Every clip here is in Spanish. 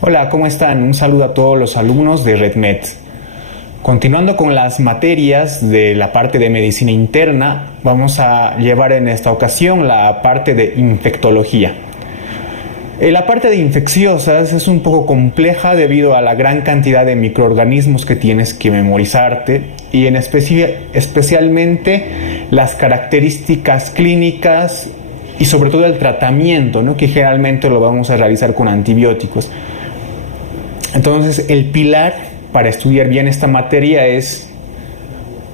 Hola, ¿cómo están? Un saludo a todos los alumnos de RedMed. Continuando con las materias de la parte de medicina interna, vamos a llevar en esta ocasión la parte de infectología. La parte de infecciosas es un poco compleja debido a la gran cantidad de microorganismos que tienes que memorizarte y especialmente las características clínicas y sobre todo el tratamiento, ¿no? Que generalmente lo vamos a realizar con antibióticos. Entonces, el pilar para estudiar bien esta materia es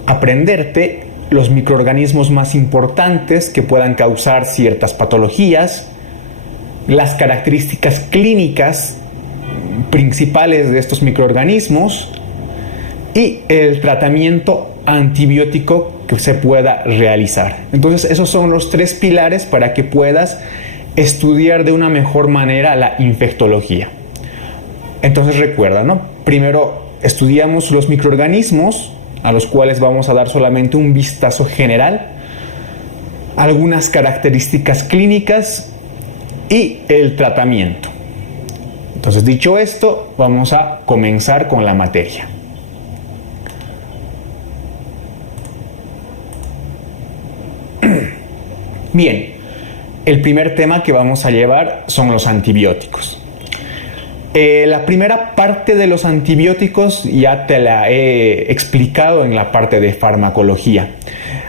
aprenderte los microorganismos más importantes que puedan causar ciertas patologías, las características clínicas principales de estos microorganismos y el tratamiento antibiótico que se pueda realizar. Entonces, esos son los tres pilares para que puedas estudiar de una mejor manera la infectología. Entonces recuerda, ¿no? Primero estudiamos los microorganismos, a los cuales vamos a dar solamente un vistazo general, algunas características clínicas y el tratamiento. Entonces, dicho esto, vamos a comenzar con la materia. Bien, el primer tema que vamos a llevar son los antibióticos. La primera parte de los antibióticos ya te la he explicado en la parte de farmacología.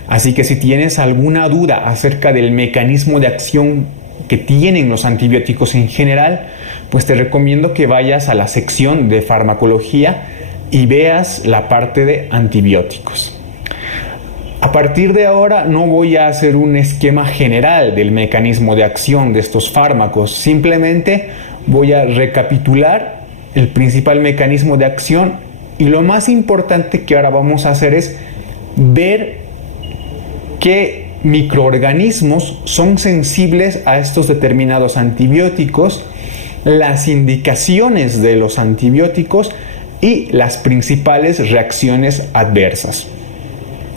Así que si tienes alguna duda acerca del mecanismo de acción que tienen los antibióticos en general, pues te recomiendo que vayas a la sección de farmacología y veas la parte de antibióticos. A partir de ahora no voy a hacer un esquema general del mecanismo de acción de estos fármacos, simplemente voy a recapitular el principal mecanismo de acción y lo más importante que ahora vamos a hacer es ver qué microorganismos son sensibles a estos determinados antibióticos, las indicaciones de los antibióticos y las principales reacciones adversas.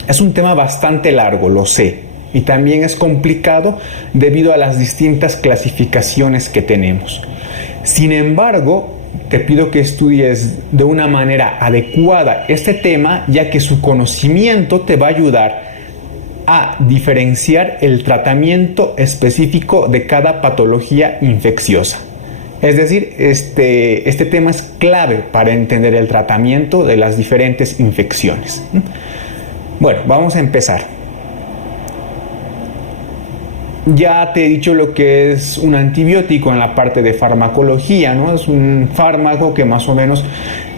Es un tema bastante largo, lo sé, y también es complicado debido a las distintas clasificaciones que tenemos. Sin embargo, te pido que estudies de una manera adecuada este tema, ya que su conocimiento te va a ayudar a diferenciar el tratamiento específico de cada patología infecciosa. Es decir, este tema es clave para entender el tratamiento de las diferentes infecciones. Bueno, vamos a empezar. Ya te he dicho lo que es un antibiótico en la parte de farmacología, ¿no? Es un fármaco que más o menos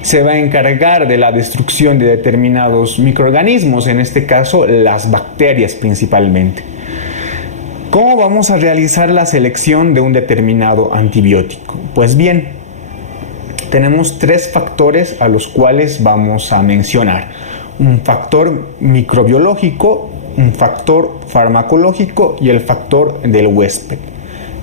se va a encargar de la destrucción de determinados microorganismos, en este caso las bacterias principalmente. ¿Cómo vamos a realizar la selección de un determinado antibiótico? Pues bien, tenemos tres factores a los cuales vamos a mencionar. Un factor microbiológico, un factor farmacológico y el factor del huésped.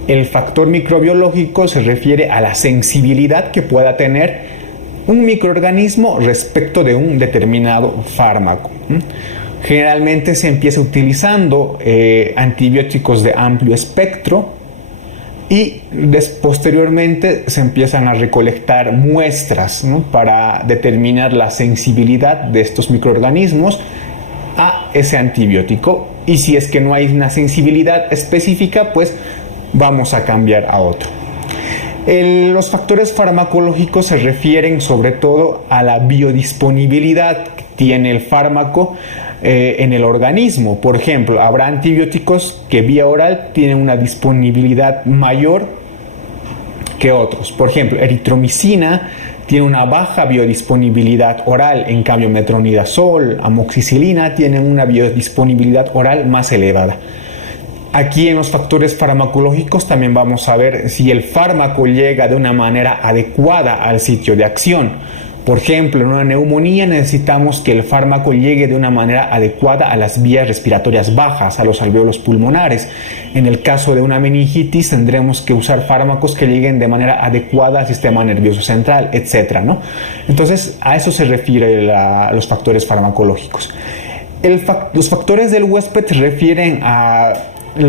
El factor microbiológico se refiere a la sensibilidad que pueda tener un microorganismo respecto de un determinado fármaco. Generalmente se empieza utilizando antibióticos de amplio espectro y posteriormente se empiezan a recolectar muestras, ¿no? Para determinar la sensibilidad de estos microorganismos a ese antibiótico, y si es que no hay una sensibilidad específica, pues vamos a cambiar a otro. Los factores farmacológicos se refieren sobre todo a la biodisponibilidad que tiene el fármaco en el organismo. Por ejemplo, habrá antibióticos que vía oral tienen una disponibilidad mayor que otros. Por ejemplo, eritromicina tiene una baja biodisponibilidad oral, en cambio metronidazol, amoxicilina tienen una biodisponibilidad oral más elevada. Aquí en los factores farmacológicos también vamos a ver si el fármaco llega de una manera adecuada al sitio de acción. Por ejemplo, en una neumonía necesitamos que el fármaco llegue de una manera adecuada a las vías respiratorias bajas, a los alvéolos pulmonares. En el caso de una meningitis tendremos que usar fármacos que lleguen de manera adecuada al sistema nervioso central, etc., ¿no? Entonces, a eso se refieren los factores farmacológicos. Los factores del huésped se refieren al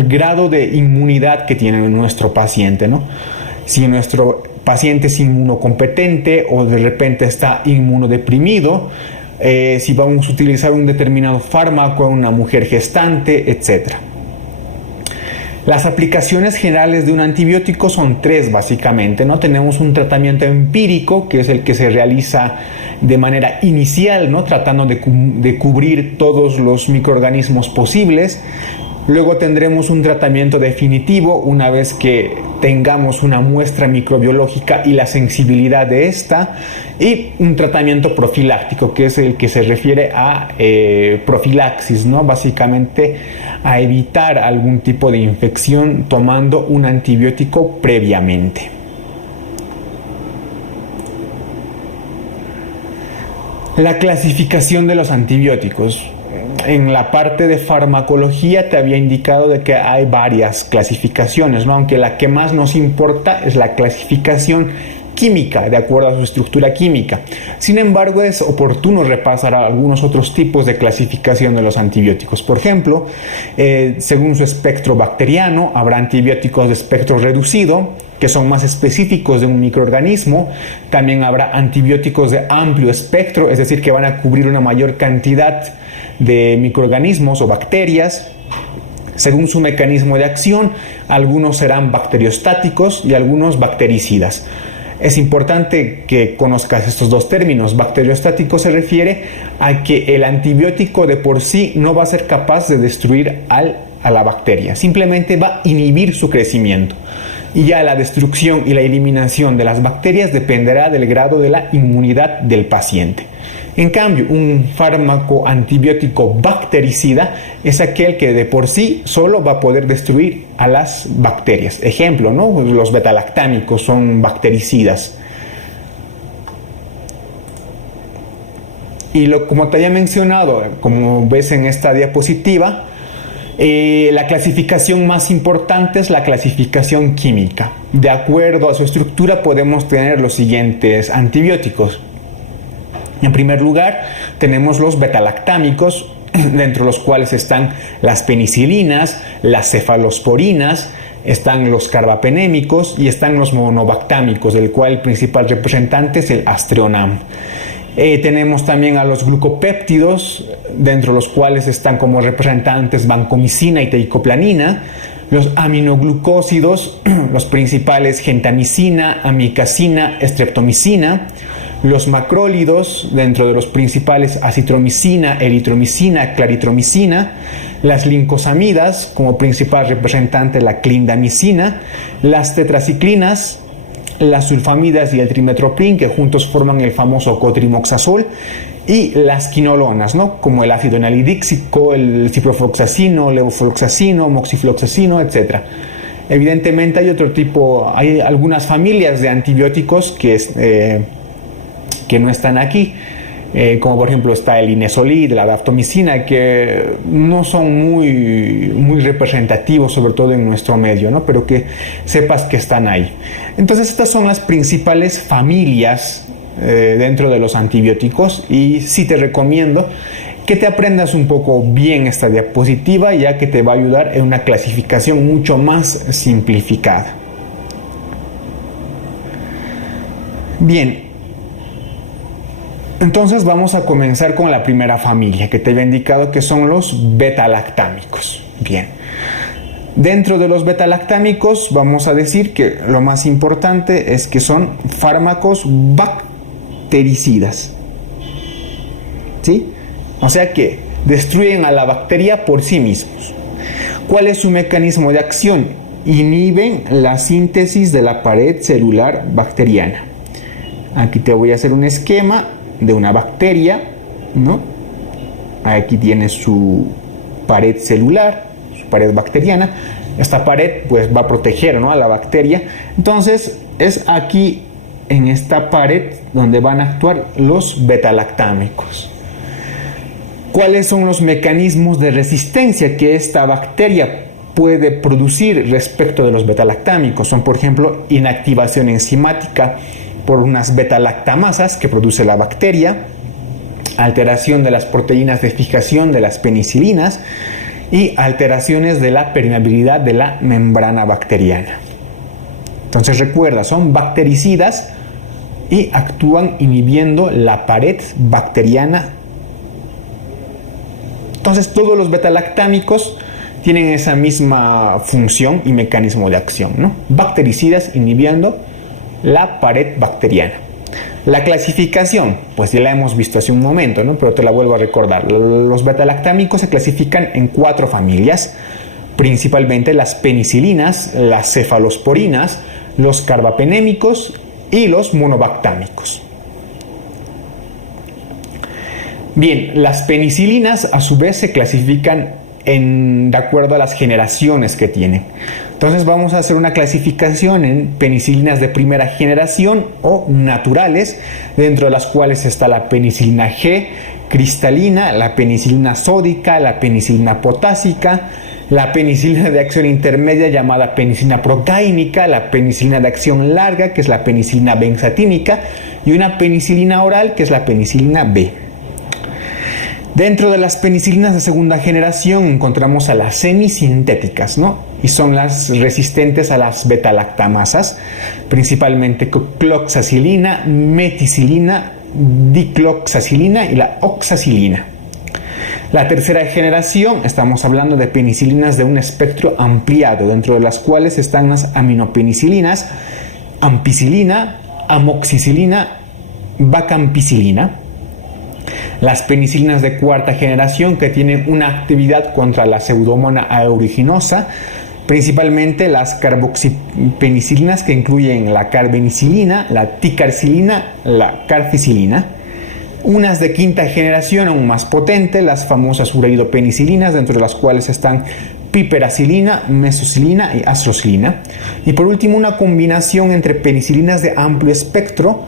grado de inmunidad que tiene nuestro paciente, ¿no? Si nuestro paciente es inmunocompetente o de repente está inmunodeprimido, si vamos a utilizar un determinado fármaco en una mujer gestante, etc. Las aplicaciones generales de un antibiótico son tres básicamente, ¿no? Tenemos un tratamiento empírico, que es el que se realiza de manera inicial, ¿no? Tratando de cubrir todos los microorganismos posibles. Luego tendremos un tratamiento definitivo una vez que tengamos una muestra microbiológica y la sensibilidad de esta, y un tratamiento profiláctico, que es el que se refiere a profilaxis, ¿no? Básicamente a evitar algún tipo de infección tomando un antibiótico previamente. La clasificación de los antibióticos. En la parte de farmacología te había indicado de que hay varias clasificaciones, ¿no? Aunque la que más nos importa es la clasificación química, de acuerdo a su estructura química. Sin embargo, es oportuno repasar algunos otros tipos de clasificación de los antibióticos. Por ejemplo, según su espectro bacteriano, habrá antibióticos de espectro reducido, que son más específicos de un microorganismo. También habrá antibióticos de amplio espectro, es decir, que van a cubrir una mayor cantidad de microorganismos o bacterias. Según su mecanismo de acción, algunos serán bacteriostáticos y algunos bactericidas. Es importante que conozcas estos dos términos. Bacteriostático se refiere a que el antibiótico de por sí no va a ser capaz de destruir a la bacteria, simplemente va a inhibir su crecimiento. Y ya la destrucción y la eliminación de las bacterias dependerá del grado de la inmunidad del paciente. En cambio, un fármaco antibiótico bactericida es aquel que de por sí solo va a poder destruir a las bacterias. Ejemplo, ¿no? Los betalactámicos son bactericidas. Y como te había mencionado, como ves en esta diapositiva, la clasificación más importante es la clasificación química. De acuerdo a su estructura podemos tener los siguientes antibióticos. En primer lugar, tenemos los betalactámicos, dentro de los cuales están las penicilinas, las cefalosporinas, están los carbapenémicos y están los monobactámicos, del cual el principal representante es el Aztreonam. Tenemos también a los glucopéptidos, dentro de los cuales están como representantes vancomicina y teicoplanina. Los aminoglucósidos, los principales gentamicina, amicacina, streptomicina. Los macrólidos, dentro de los principales acitromicina, eritromicina, claritromicina. Las lincosamidas, como principal representante la clindamicina. Las tetraciclinas, las sulfamidas y el trimetoprim, que juntos forman el famoso cotrimoxazol. Y las quinolonas, ¿no? Como el ácido enalidíxico, el ciprofloxacino, levofloxacino, moxifloxacino, etc. Evidentemente hay algunas familias de antibióticos que no están aquí, como por ejemplo está el inesolid, la daptomicina, que no son muy representativos, sobre todo en nuestro medio, ¿no? Pero que sepas que están ahí. Entonces estas son las principales familias dentro de los antibióticos, y sí te recomiendo que te aprendas un poco bien esta diapositiva, ya que te va a ayudar en una clasificación mucho más simplificada. Bien, entonces vamos a comenzar con la primera familia que te había indicado, que son los betalactámicos. Bien, dentro de los betalactámicos vamos a decir que lo más importante es que son fármacos bactericidas, ¿sí? O sea que destruyen a la bacteria por sí mismos. ¿Cuál es su mecanismo de acción? Inhiben la síntesis de la pared celular bacteriana. Aquí te voy a hacer un esquema de una bacteria, ¿no? Aquí tiene su pared celular, su pared bacteriana. Esta pared pues va a proteger, ¿no?, a la bacteria. Entonces es aquí en esta pared donde van a actuar los betalactámicos. ¿Cuáles son los mecanismos de resistencia que esta bacteria puede producir respecto de los betalactámicos? Son, por ejemplo, inactivación enzimática por unas betalactamasas que produce la bacteria, alteración de las proteínas de fijación de las penicilinas y alteraciones de la permeabilidad de la membrana bacteriana. Entonces recuerda, son bactericidas y actúan inhibiendo la pared bacteriana. Entonces todos los betalactámicos tienen esa misma función y mecanismo de acción, ¿no? Bactericidas inhibiendo la pared bacteriana. La clasificación, pues ya la hemos visto hace un momento, ¿no? Pero te la vuelvo a recordar. Los betalactámicos se clasifican en 4 familias, principalmente las penicilinas, las cefalosporinas, los carbapenémicos y los monobactámicos. Bien, las penicilinas a su vez se clasifican de acuerdo a las generaciones que tienen. Entonces vamos a hacer una clasificación en penicilinas de primera generación o naturales, dentro de las cuales está la penicilina G cristalina, la penicilina sódica, la penicilina potásica, la penicilina de acción intermedia llamada penicilina procáinica, la penicilina de acción larga, que es la penicilina benzatínica, y una penicilina oral, que es la penicilina B. Dentro de las penicilinas de segunda generación encontramos a las semisintéticas, ¿no? Y son las resistentes a las betalactamasas, principalmente cloxacilina, meticilina, dicloxacilina y la oxacilina. La tercera generación, estamos hablando de penicilinas de un espectro ampliado, dentro de las cuales están las aminopenicilinas, ampicilina, amoxicilina, vacampicilina. Las penicilinas de cuarta generación, que tienen una actividad contra la Pseudomonas aeruginosa, principalmente las carboxipenicilinas, que incluyen la carbenicilina, la ticarcilina, la carficilina. Unas de quinta generación aún más potentes, las famosas uridopenicilinas, dentro de las cuales están piperacilina, mesocilina y astrocilina. Y por último, una combinación entre penicilinas de amplio espectro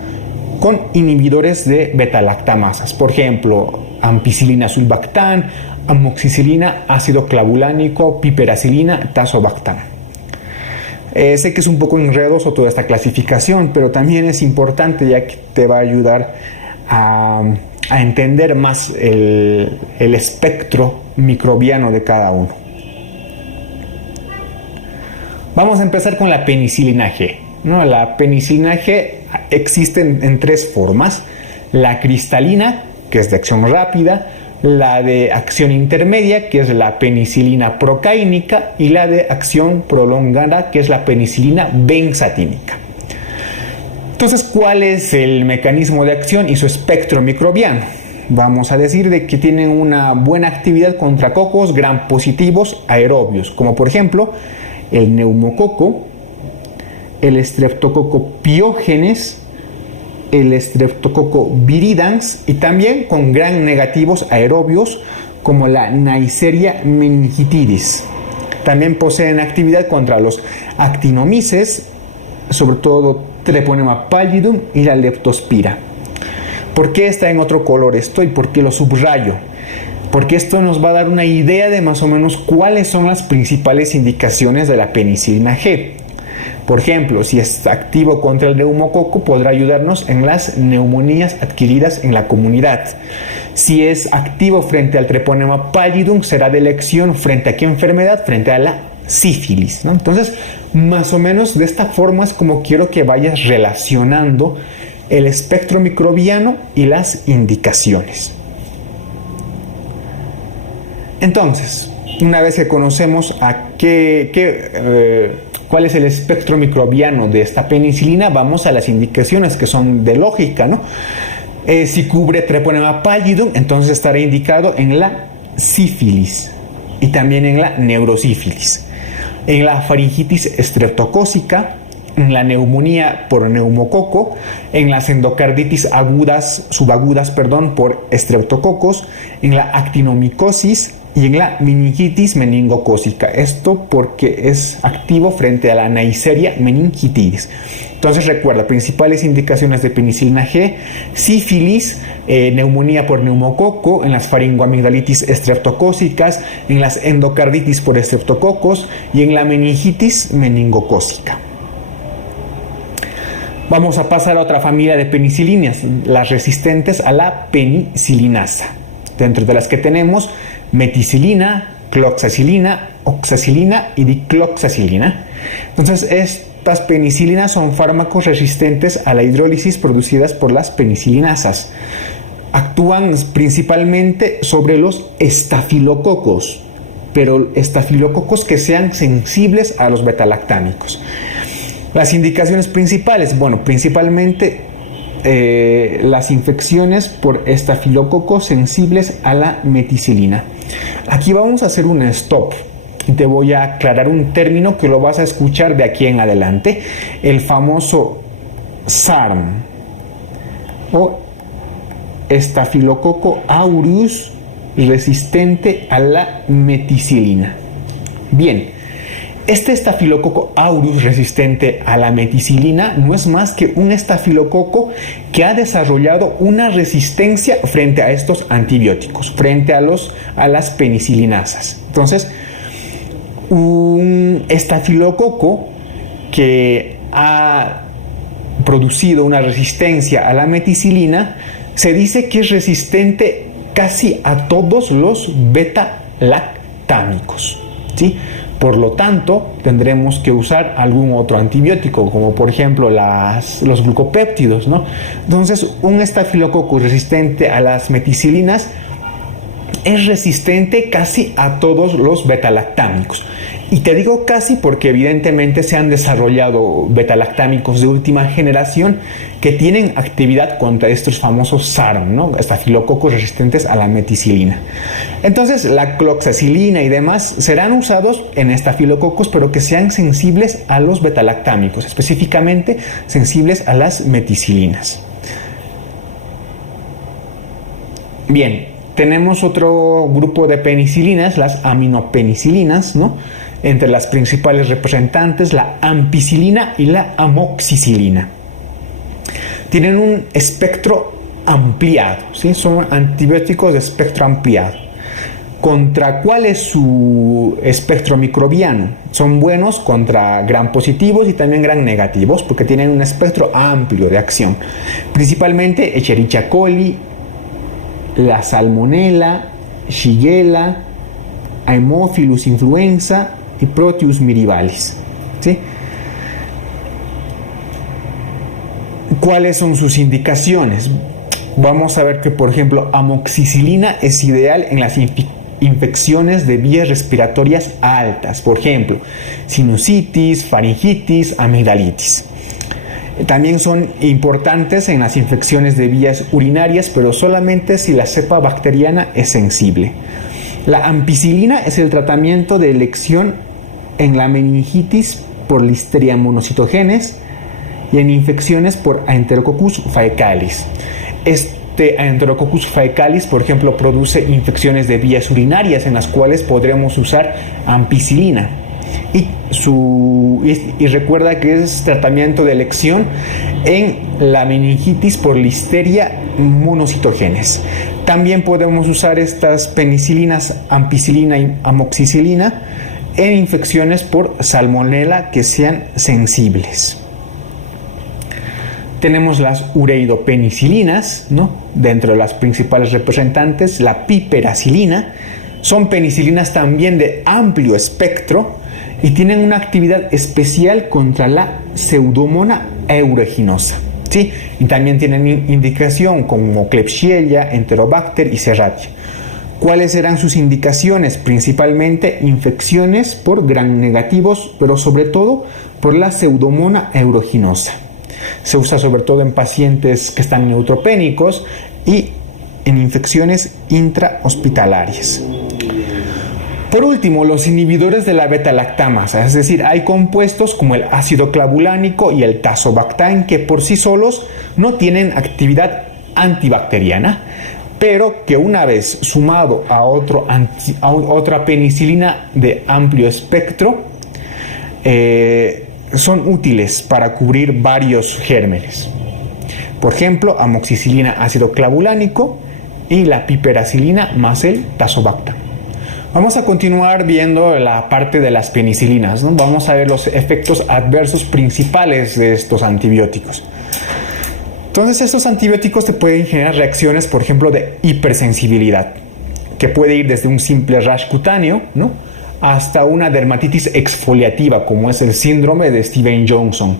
con inhibidores de betalactamasas, por ejemplo, ampicilina sulbactam, amoxicilina, ácido clavulánico, piperacilina, tazobactam. Sé que es un poco enredoso toda esta clasificación, pero también es importante, ya que te va a ayudar a entender más el espectro microbiano de cada uno. Vamos a empezar con la penicilina G, ¿no? La penicilina G existe en 3 formas: la cristalina, que es de acción rápida, la de acción intermedia, que es la penicilina procáinica, y la de acción prolongada, que es la penicilina benzatínica. Entonces, ¿cuál es el mecanismo de acción y su espectro microbiano? Vamos a decir de que tienen una buena actividad contra cocos gram positivos aerobios, como por ejemplo el neumococo, el Streptococcus pyogenes, el Streptococcus viridans, y también con gram negativos aerobios como la Neisseria meningitidis. También poseen actividad contra los actinomyces, sobre todo Treponema pallidum y la Leptospira. ¿Por qué está en otro color esto y por qué lo subrayo? Porque esto nos va a dar una idea de más o menos cuáles son las principales indicaciones de la penicilina G. Por ejemplo, si es activo contra el neumococo, podrá ayudarnos en las neumonías adquiridas en la comunidad. Si es activo frente al Treponema pallidum, será de elección frente a qué enfermedad, frente a la sífilis, ¿no? Entonces, más o menos de esta forma es como quiero que vayas relacionando el espectro microbiano y las indicaciones. Entonces, una vez que conocemos cuál es el espectro microbiano de esta penicilina, vamos a las indicaciones, que son de lógica, ¿no? Si cubre Treponema pallidum, entonces estará indicado en la sífilis y también en la neurosífilis, en la faringitis estreptocócica, en la neumonía por neumococo, en las endocarditis subagudas por estreptococos, en la actinomicosis y en la meningitis meningocócica. Esto porque es activo frente a la Neisseria meningitidis. Entonces recuerda, principales indicaciones de penicilina G: sífilis, neumonía por neumococo, en las faringoamigdalitis estreptocócicas, en las endocarditis por estreptococos y en la meningitis meningocócica. Vamos a pasar a otra familia de penicilinas, las resistentes a la penicilinasa, dentro de las que tenemos meticilina, cloxacilina, oxacilina y dicloxacilina. Entonces, estas penicilinas son fármacos resistentes a la hidrólisis producidas por las penicilinasas. Actúan principalmente sobre los estafilococos, pero estafilococos que sean sensibles a los betalactámicos. Las indicaciones principales, bueno, principalmente las infecciones por estafilococos sensibles a la meticilina. Aquí vamos a hacer un stop y te voy a aclarar un término que lo vas a escuchar de aquí en adelante, el famoso SARM o Staphylococcus aureus resistente a la meticilina. Bien, este estafilococo aureus resistente a la meticilina no es más que un estafilococo que ha desarrollado una resistencia frente a estos antibióticos, frente a las penicilinasas. Entonces, un estafilococo que ha producido una resistencia a la meticilina se dice que es resistente casi a todos los beta-lactámicos, ¿sí? Por lo tanto, tendremos que usar algún otro antibiótico, como por ejemplo los glucopéptidos, ¿no? Entonces, un estafilococo resistente a las meticilinas es resistente casi a todos los betalactámicos. Y te digo casi porque evidentemente se han desarrollado betalactámicos de última generación que tienen actividad contra estos famosos SARM, ¿no? Estafilococos resistentes a la meticilina. Entonces, la cloxacilina y demás serán usados en estafilococos, pero que sean sensibles a los betalactámicos, específicamente sensibles a las meticilinas. Bien, tenemos otro grupo de penicilinas, las aminopenicilinas, ¿no? Entre las principales representantes, la ampicilina y la amoxicilina. Tienen un espectro ampliado, ¿sí? Son antibióticos de espectro ampliado. ¿Contra cuál es su espectro microbiano? Son buenos contra gram positivos y también gram negativos, porque tienen un espectro amplio de acción. Principalmente Escherichia coli, la Salmonella, Shigella, Haemophilus influenza y Proteus mirabilis, ¿sí? ¿Cuáles son sus indicaciones? Vamos a ver que, por ejemplo, amoxicilina es ideal en las infecciones de vías respiratorias altas, por ejemplo, sinusitis, faringitis, amigdalitis. También son importantes en las infecciones de vías urinarias, pero solamente si la cepa bacteriana es sensible. La ampicilina es el tratamiento de elección en la meningitis por Listeria monocitogenes y en infecciones por Enterococcus faecalis. Este Enterococcus faecalis, por ejemplo, produce infecciones de vías urinarias en las cuales podremos usar ampicilina. Y recuerda que es tratamiento de elección en la meningitis por Listeria monocitogenes. También podemos usar estas penicilinas, ampicilina y amoxicilina, en infecciones por salmonela que sean sensibles. Tenemos las ureidopenicilinas, ¿no? Dentro de las principales representantes, la piperacilina. Son penicilinas también de amplio espectro y tienen una actividad especial contra la Pseudomonas aeruginosa, ¿sí? Y también tienen indicación como Klebsiella, Enterobacter y Serratia. ¿Cuáles serán sus indicaciones? Principalmente infecciones por gram negativos, pero sobre todo por la Pseudomonas aeruginosa. Se usa sobre todo en pacientes que están neutropénicos y en infecciones intrahospitalarias. Por último, los inhibidores de la beta-lactamasa, es decir, hay compuestos como el ácido clavulánico y el tazobactam que por sí solos no tienen actividad antibacteriana, pero que una vez sumado a otra penicilina de amplio espectro, son útiles para cubrir varios gérmenes. Por ejemplo, amoxicilina ácido clavulánico y la piperacilina más el tazobactam. Vamos a continuar viendo la parte de las penicilinas, ¿no? Vamos a ver los efectos adversos principales de estos antibióticos. Entonces, estos antibióticos te pueden generar reacciones, por ejemplo, de hipersensibilidad, que puede ir desde un simple rash cutáneo, ¿no?, hasta una dermatitis exfoliativa, como es el síndrome de Stevens-Johnson.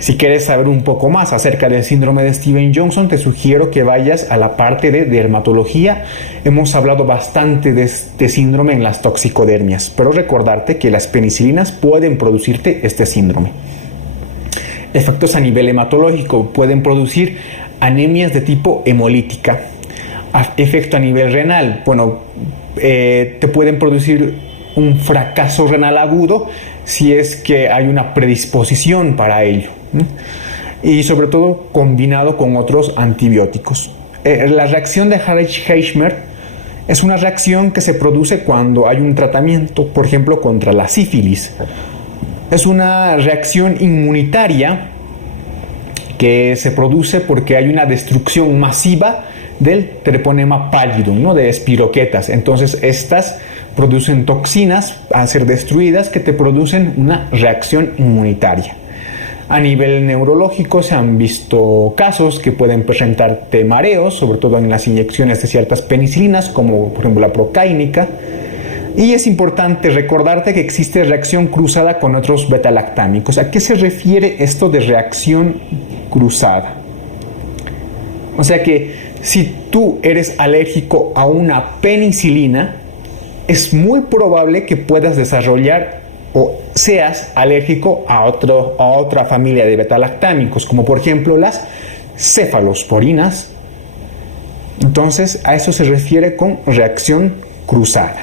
Si quieres saber un poco más acerca del síndrome de Stevens-Johnson, te sugiero que vayas a la parte de dermatología. Hemos hablado bastante de este síndrome en las toxicodermias, pero recordarte que las penicilinas pueden producirte este síndrome. Efectos a nivel hematológico: pueden producir anemias de tipo hemolítica. Efecto a nivel renal: bueno, te pueden producir un fracaso renal agudo si es que hay una predisposición para ello, y sobre todo combinado con otros antibióticos. La reacción de Halley-Heichmer es una reacción que se produce cuando hay un tratamiento, por ejemplo, contra la sífilis. Es una reacción inmunitaria que se produce porque hay una destrucción masiva del treponema pallidum, ¿no?, de espiroquetas. Entonces estas producen toxinas al ser destruidas que te producen una reacción inmunitaria. A nivel neurológico se han visto casos que pueden presentarte mareos, sobre todo en las inyecciones de ciertas penicilinas, como por ejemplo la procáinica. Y es importante recordarte que existe reacción cruzada con otros betalactámicos. ¿A qué se refiere esto de reacción cruzada? O sea que si tú eres alérgico a una penicilina, es muy probable que puedas desarrollar o seas alérgico a otra familia de betalactámicos, como por ejemplo las cefalosporinas. Entonces, a eso se refiere con reacción cruzada.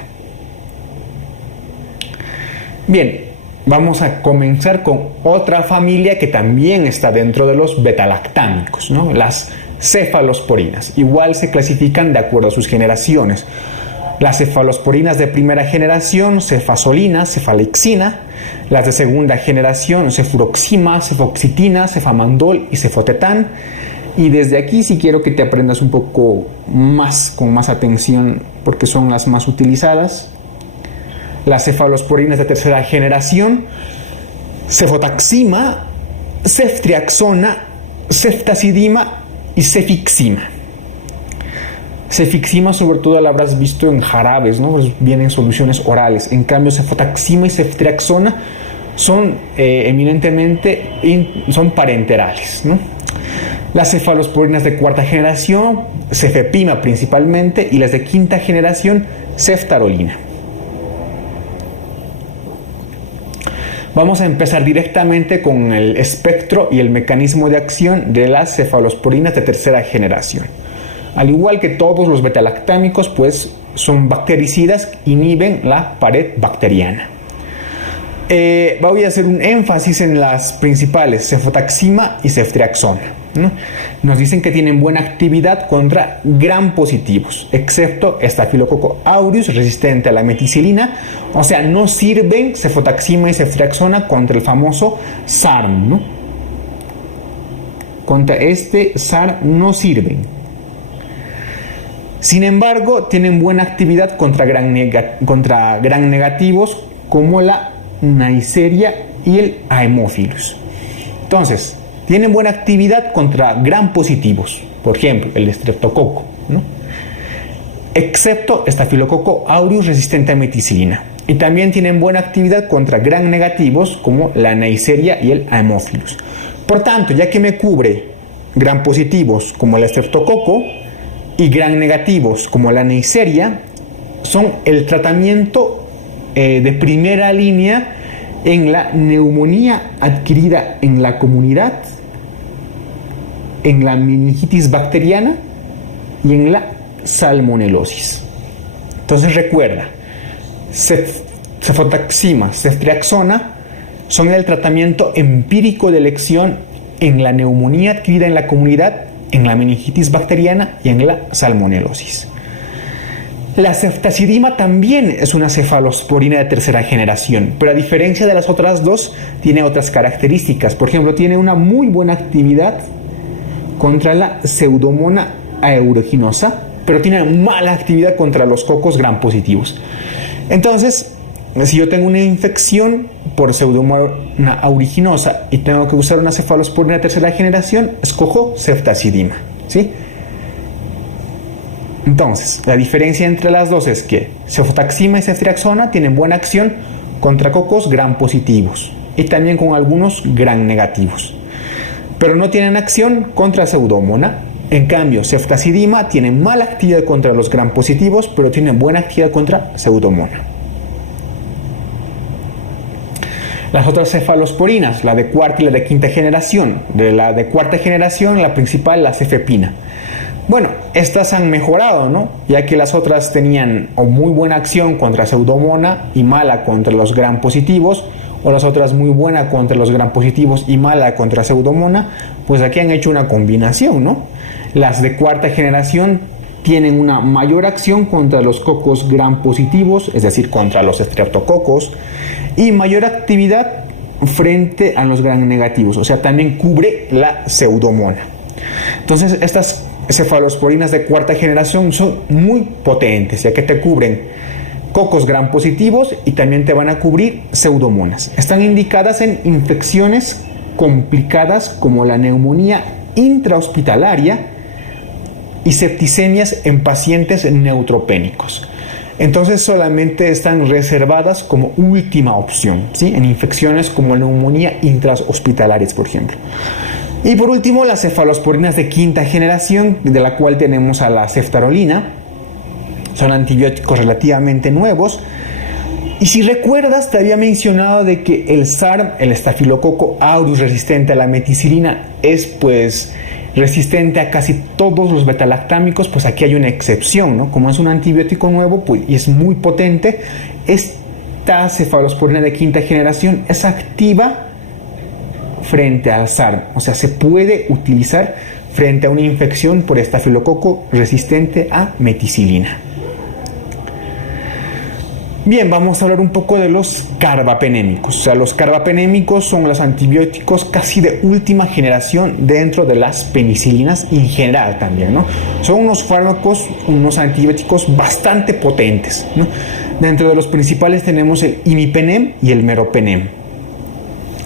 Bien, vamos a comenzar con otra familia que también está dentro de los betalactámicos, ¿no? Las cefalosporinas. Igual se clasifican de acuerdo a sus generaciones. Las cefalosporinas de primera generación: cefazolina, cefalexina. Las de segunda generación: cefuroxima, cefoxitina, cefamandol y cefotetán. Y desde aquí sí quiero que te aprendas un poco más, con más atención, porque son las más utilizadas. Las cefalosporinas de tercera generación: cefotaxima, ceftriaxona, ceftazidima y cefixima. Cefixima sobre todo la habrás visto en jarabes, ¿no? Pues vienen soluciones orales. En cambio, cefotaxima y ceftriaxona son eminentemente son parenterales, ¿no? Las cefalosporinas de cuarta generación: cefepima principalmente, y las de quinta generación: ceftarolina. Vamos a empezar directamente con el espectro y el mecanismo de acción de las cefalosporinas de tercera generación. Al igual que todos los betalactámicos, pues son bactericidas, inhiben la pared bacteriana. Voy a hacer un énfasis en las principales: cefotaxima y ceftriaxona, ¿no? Nos dicen que tienen buena actividad contra gram positivos, excepto Staphylococcus aureus, resistente a la meticilina. O sea, no sirven cefotaxima y ceftriaxona contra el famoso SARM, ¿no? Contra este SARM no sirven. Sin embargo, tienen buena actividad contra gram negativos, como la Neisseria y el Haemophilus. Entonces, tienen buena actividad contra gram positivos, por ejemplo, el estreptococo, ¿no?, excepto Staphylococcus aureus, resistente a meticilina. Y también tienen buena actividad contra gram negativos, como la Neisseria y el Haemophilus. Por tanto, ya que me cubre gram positivos como el estreptococo y gram negativos como la Neisseria, son el tratamiento de primera línea en la neumonía adquirida en la comunidad, en la meningitis bacteriana y en la salmonelosis. Entonces recuerda, cefotaxima, ceftriaxona son el tratamiento empírico de elección en la neumonía adquirida en la comunidad, en la meningitis bacteriana y en la salmonelosis. La ceftazidima también es una cefalosporina de tercera generación, pero a diferencia de las otras dos, tiene otras características. Por ejemplo, tiene una muy buena actividad contra la Pseudomonas aeruginosa, pero tiene mala actividad contra los cocos gram positivos. Entonces, si yo tengo una infección por Pseudomonas aeruginosa y tengo que usar una cefalosporina de tercera generación, escojo ceftazidima, ¿sí? Entonces, la diferencia entre las dos es que cefotaxima y ceftriaxona tienen buena acción contra cocos gram positivos y también con algunos gram negativos, pero no tienen acción contra Pseudomonas. En cambio, ceftazidima tiene mala actividad contra los gram positivos, pero tiene buena actividad contra Pseudomonas. Las otras cefalosporinas, la de cuarta y la de quinta generación. De la de cuarta generación, la principal, la cefepina. Bueno, estas han mejorado, ¿no? Ya que las otras tenían o muy buena acción contra Pseudomonas y mala contra los gram positivos, o las otras muy buena contra los gram positivos y mala contra Pseudomonas, pues aquí han hecho una combinación, ¿no? Las de cuarta generación tienen una mayor acción contra los cocos gram positivos, es decir, contra los streptococos, y mayor actividad frente a los gram negativos, o sea, también cubre la Pseudomonas. Entonces, estas cefalosporinas de cuarta generación son muy potentes, ya que te cubren cocos gram positivos y también te van a cubrir Pseudomonas. Están indicadas en infecciones complicadas como la neumonía intrahospitalaria y septicemias en pacientes neutropénicos. Entonces solamente están reservadas como última opción, ¿sí? En infecciones como neumonía intrahospitalarias, por ejemplo. Y por último, las cefalosporinas de quinta generación, de la cual tenemos a la ceftarolina. Son antibióticos relativamente nuevos. Y si recuerdas, te había mencionado de que el SARM, el estafilococo aureus resistente a la meticilina, es pues resistente a casi todos los betalactámicos. Pues aquí hay una excepción, ¿no? Como es un antibiótico nuevo, pues, y es muy potente, esta cefalosporina de quinta generación es activa frente al SARM, o sea, se puede utilizar frente a una infección por estafilococo resistente a meticilina. Bien, vamos a hablar un poco de los carbapenémicos. O sea, los carbapenémicos son los antibióticos casi de última generación dentro de las penicilinas en general también, ¿no? Son unos fármacos, unos antibióticos bastante potentes, ¿no? Dentro de los principales tenemos el imipenem y el meropenem.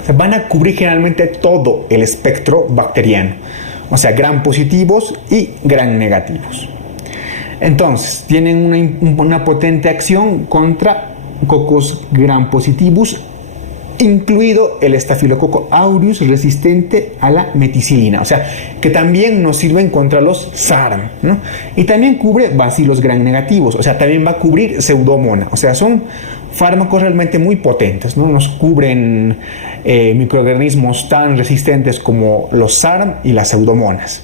O sea, van a cubrir generalmente todo el espectro bacteriano, o sea, gram positivos y gram negativos. Entonces, tienen una potente acción contra cocos gram positivos, incluido el estafilococo aureus resistente a la meticilina, o sea, que también nos sirven contra los SARM, ¿no? Y también cubre bacilos gram negativos, o sea, también va a cubrir Pseudomonas, o sea, son fármacos realmente muy potentes, ¿no? Nos cubren microorganismos tan resistentes como los SARM y las Pseudomonas.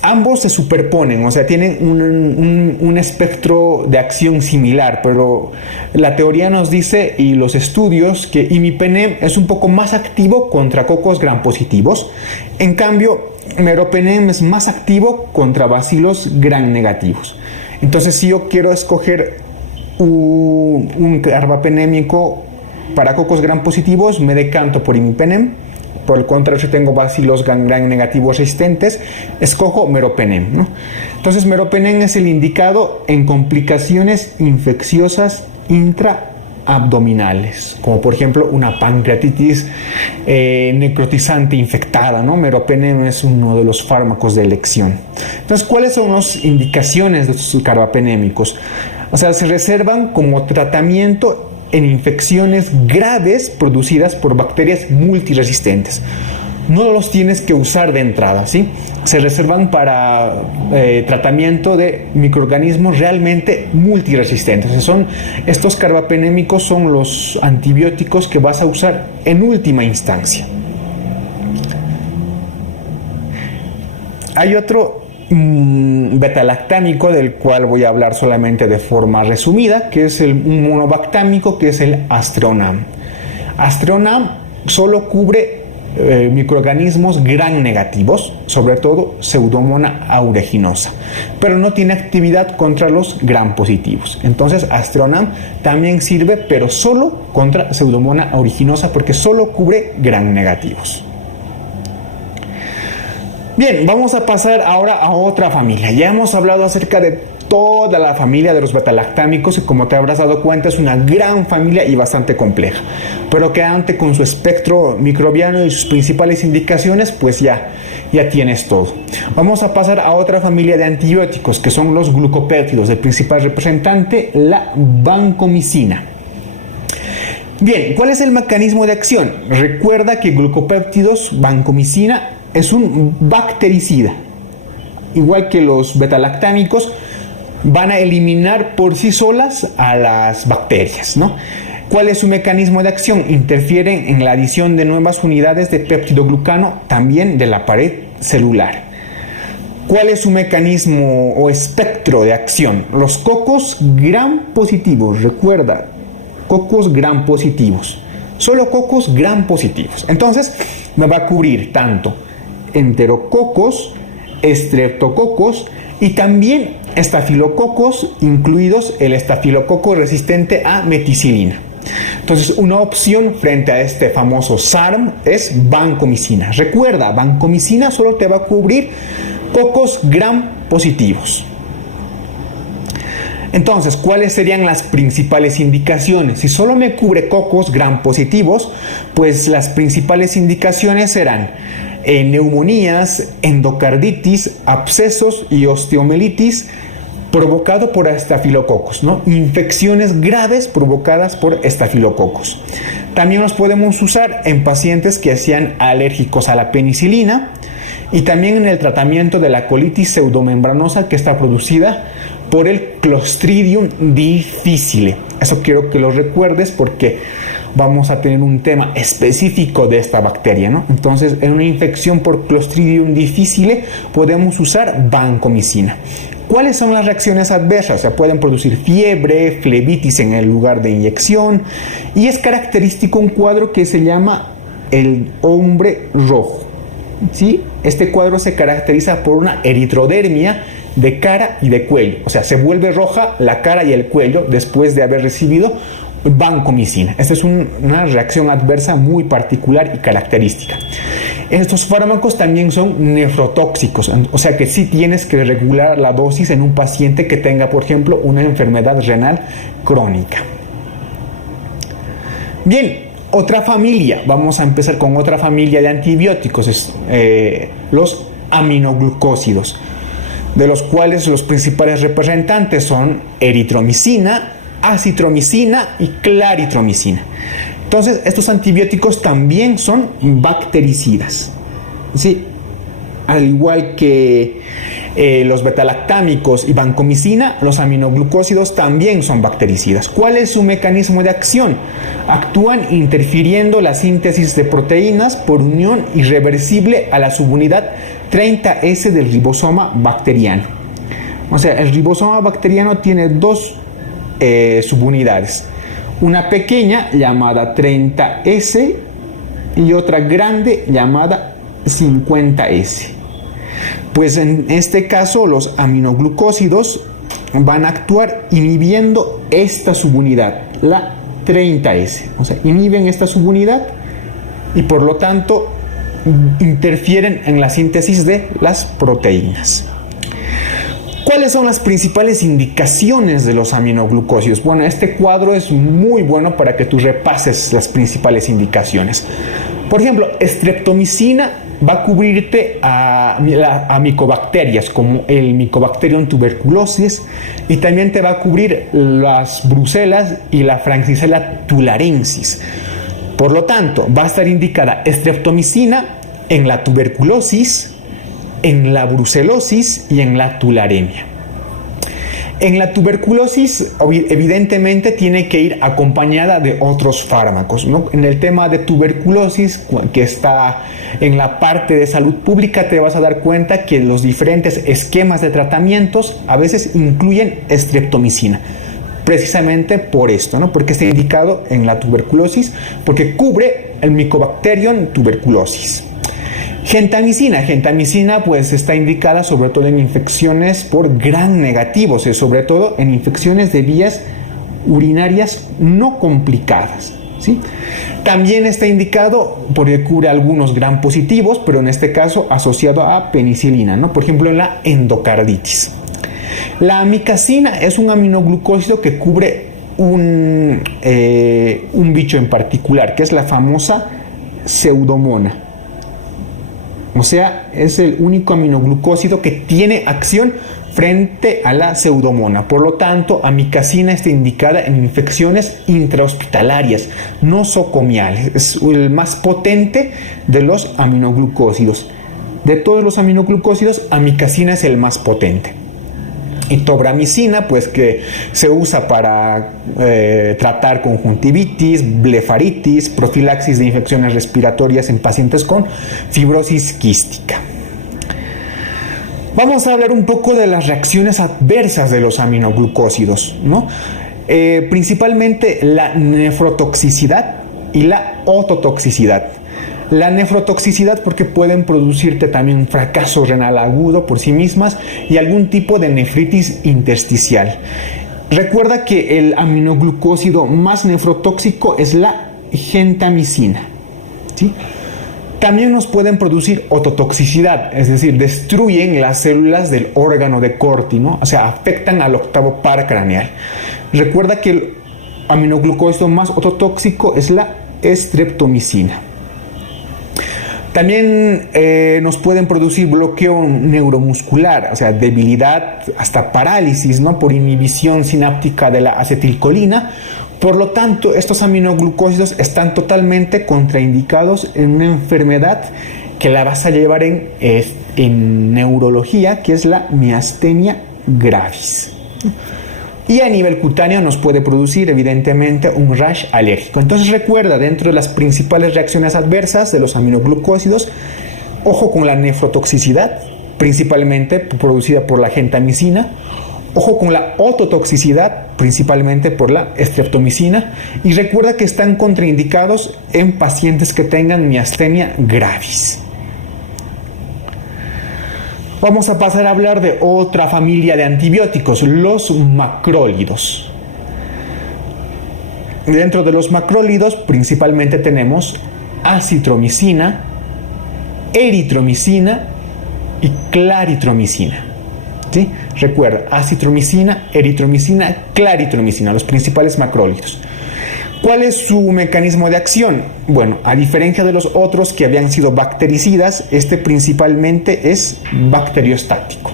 Ambos se superponen, o sea, tienen un espectro de acción similar, pero la teoría nos dice, y los estudios, que imipenem es un poco más activo contra cocos gram positivos. En cambio, meropenem es más activo contra bacilos gram negativos. Entonces, si yo quiero escoger un carbapenémico para cocos gram positivos, me decanto por imipenem. Por el contrario, si tengo bacilos gram negativos resistentes, escojo meropenem, ¿no? Entonces, meropenem es el indicado en complicaciones infecciosas intraabdominales, como por ejemplo una pancreatitis necrotizante infectada, ¿no? Meropenem es uno de los fármacos de elección. Entonces, ¿cuáles son las indicaciones de estos carbapenémicos? O sea, se reservan como tratamiento en infecciones graves producidas por bacterias multiresistentes. No los tienes que usar de entrada, ¿sí? Se reservan para tratamiento de microorganismos realmente multiresistentes. O sea, estos carbapenémicos son los antibióticos que vas a usar en última instancia. Hay otro betalactámico del cual voy a hablar solamente de forma resumida, que es un monobactámico, que es el Aztreonam. Aztreonam solo cubre microorganismos gram negativos, sobre todo Pseudomonas aeruginosa, pero no tiene actividad contra los gram positivos. Entonces, Aztreonam también sirve, pero solo contra Pseudomonas aeruginosa, porque solo cubre gram negativos. Bien, vamos a pasar ahora a otra familia. Ya hemos hablado acerca de toda la familia de los betalactámicos, y como te habrás dado cuenta es una gran familia y bastante compleja, pero que ante con su espectro microbiano y sus principales indicaciones, pues ya tienes todo. Vamos a pasar a otra familia de antibióticos, que son los glucopéptidos. El principal representante, la vancomicina. Bien, ¿cuál es el mecanismo de acción? Recuerda que glucopéptidos, vancomicina, es un bactericida. Igual que los betalactámicos, van a eliminar por sí solas a las bacterias, ¿no? ¿Cuál es su mecanismo de acción? Interfieren en la adición de nuevas unidades de péptidoglucano, también de la pared celular. ¿Cuál es su mecanismo o espectro de acción? Los cocos gram positivos, recuerda, cocos gram positivos, solo cocos gram positivos. Entonces me va a cubrir tanto enterococos, estreptococos y también estafilococos, incluidos el estafilococo resistente a meticilina. Entonces, una opción frente a este famoso SARM es vancomicina. Recuerda, vancomicina solo te va a cubrir cocos gram positivos. Entonces, ¿cuáles serían las principales indicaciones? Si solo me cubre cocos gram positivos, pues las principales indicaciones serán neumonías, endocarditis, abscesos y osteomielitis provocado por estafilococos, ¿no? Infecciones graves provocadas por estafilococos. También los podemos usar en pacientes que sean alérgicos a la penicilina y también en el tratamiento de la colitis pseudomembranosa que está producida por el Clostridium difficile. Eso quiero que lo recuerdes porque vamos a tener un tema específico de esta bacteria, ¿no? Entonces, en una infección por Clostridium difficile podemos usar vancomicina. ¿Cuáles son las reacciones adversas? O sea, pueden producir fiebre, flebitis en el lugar de inyección, y es característico un cuadro que se llama el hombre rojo, ¿sí? Este cuadro se caracteriza por una eritrodermia de cara y de cuello, o sea, se vuelve roja la cara y el cuello después de haber recibido vancomicina. Esta es una reacción adversa muy particular y característica. Estos fármacos también son nefrotóxicos, o sea que sí tienes que regular la dosis en un paciente que tenga, por ejemplo, una enfermedad renal crónica. Bien, otra familia, vamos a empezar con otra familia de antibióticos, los aminoglucósidos, de los cuales los principales representantes son eritromicina, acitromicina y claritromicina. Entonces, estos antibióticos también son bactericidas, ¿sí? Al igual que los betalactámicos y vancomicina, los aminoglucósidos también son bactericidas. ¿Cuál es su mecanismo de acción? Actúan interfiriendo la síntesis de proteínas por unión irreversible a la subunidad 30S del ribosoma bacteriano. O sea, el ribosoma bacteriano tiene dos subunidades, una pequeña llamada 30S y otra grande llamada 50S. Pues en este caso los aminoglucósidos van a actuar inhibiendo esta subunidad, la 30S, o sea, inhiben esta subunidad y por lo tanto interfieren en la síntesis de las proteínas. ¿Cuáles son las principales indicaciones de los aminoglucósidos? Bueno, este cuadro es muy bueno para que tú repases las principales indicaciones. Por ejemplo, streptomicina va a cubrirte a micobacterias como el Mycobacterium tuberculosis, y también te va a cubrir las brucelas y la Francisella tularensis. Por lo tanto, va a estar indicada streptomicina en la tuberculosis, en la brucelosis y en la tularemia. En la tuberculosis, evidentemente, tiene que ir acompañada de otros fármacos, ¿no? En el tema de tuberculosis, que está en la parte de salud pública, te vas a dar cuenta que los diferentes esquemas de tratamientos a veces incluyen streptomicina. Precisamente por esto, ¿no? Porque está indicado en la tuberculosis, porque cubre el Mycobacterium tuberculosis. Gentamicina pues está indicada sobre todo en infecciones por gram negativos, sobre todo en infecciones de vías urinarias no complicadas. ¿sí? También está indicado porque cubre algunos gram positivos, pero en este caso asociado a penicilina, ¿no? Por ejemplo, en la endocarditis. La amicacina es un aminoglucósido que cubre un bicho en particular, que es la famosa pseudomona. O sea, es el único aminoglucósido que tiene acción frente a la pseudomona. Por lo tanto, amicacina está indicada en infecciones intrahospitalarias, nosocomiales. Es el más potente de los aminoglucósidos. De todos los aminoglucósidos, amicacina es el más potente. Y tobramicina, pues que se usa para tratar conjuntivitis, blefaritis, profilaxis de infecciones respiratorias en pacientes con fibrosis quística. Vamos a hablar un poco de las reacciones adversas de los aminoglucósidos, ¿no? Principalmente la nefrotoxicidad y la ototoxicidad. La nefrotoxicidad porque pueden producirte también un fracaso renal agudo por sí mismas y algún tipo de nefritis intersticial. Recuerda que el aminoglucósido más nefrotóxico es la gentamicina, ¿sí? También nos pueden producir ototoxicidad, es decir, destruyen las células del órgano de Corti, ¿no? O sea, afectan al octavo par craneal. Recuerda que el aminoglucósido más ototóxico es la streptomicina. También nos pueden producir bloqueo neuromuscular, o sea, debilidad, hasta parálisis, ¿no? Por inhibición sináptica de la acetilcolina. Por lo tanto, estos aminoglucósidos están totalmente contraindicados en una enfermedad que la vas a llevar en neurología, que es la miastenia gravis. Y a nivel cutáneo nos puede producir evidentemente un rash alérgico. Entonces recuerda, dentro de las principales reacciones adversas de los aminoglucósidos, ojo con la nefrotoxicidad, principalmente producida por la gentamicina. Ojo con la ototoxicidad, principalmente por la streptomicina. Y recuerda que están contraindicados en pacientes que tengan miastenia gravis. Vamos a pasar a hablar de otra familia de antibióticos, los macrólidos. Dentro de los macrólidos principalmente tenemos acitromicina, eritromicina y claritromicina. ¿Sí? Recuerda, acitromicina, eritromicina, claritromicina, los principales macrólidos. ¿Cuál es su mecanismo de acción? Bueno, a diferencia de los otros que habían sido bactericidas, este principalmente es bacteriostático.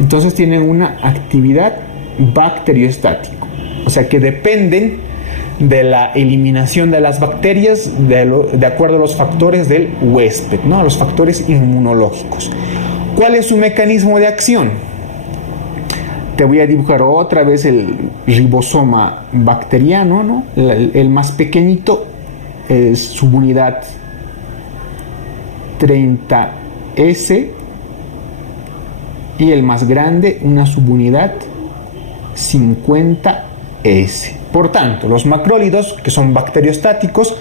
Entonces tienen una actividad bacteriostática. O sea que dependen de la eliminación de las bacterias de acuerdo a los factores del huésped, ¿no? Los factores inmunológicos. ¿Cuál es su mecanismo de acción? Te voy a dibujar otra vez el ribosoma bacteriano, ¿no? El más pequeñito es subunidad 30S y el más grande una subunidad 50S. Por tanto, los macrólidos, que son bacteriostáticos,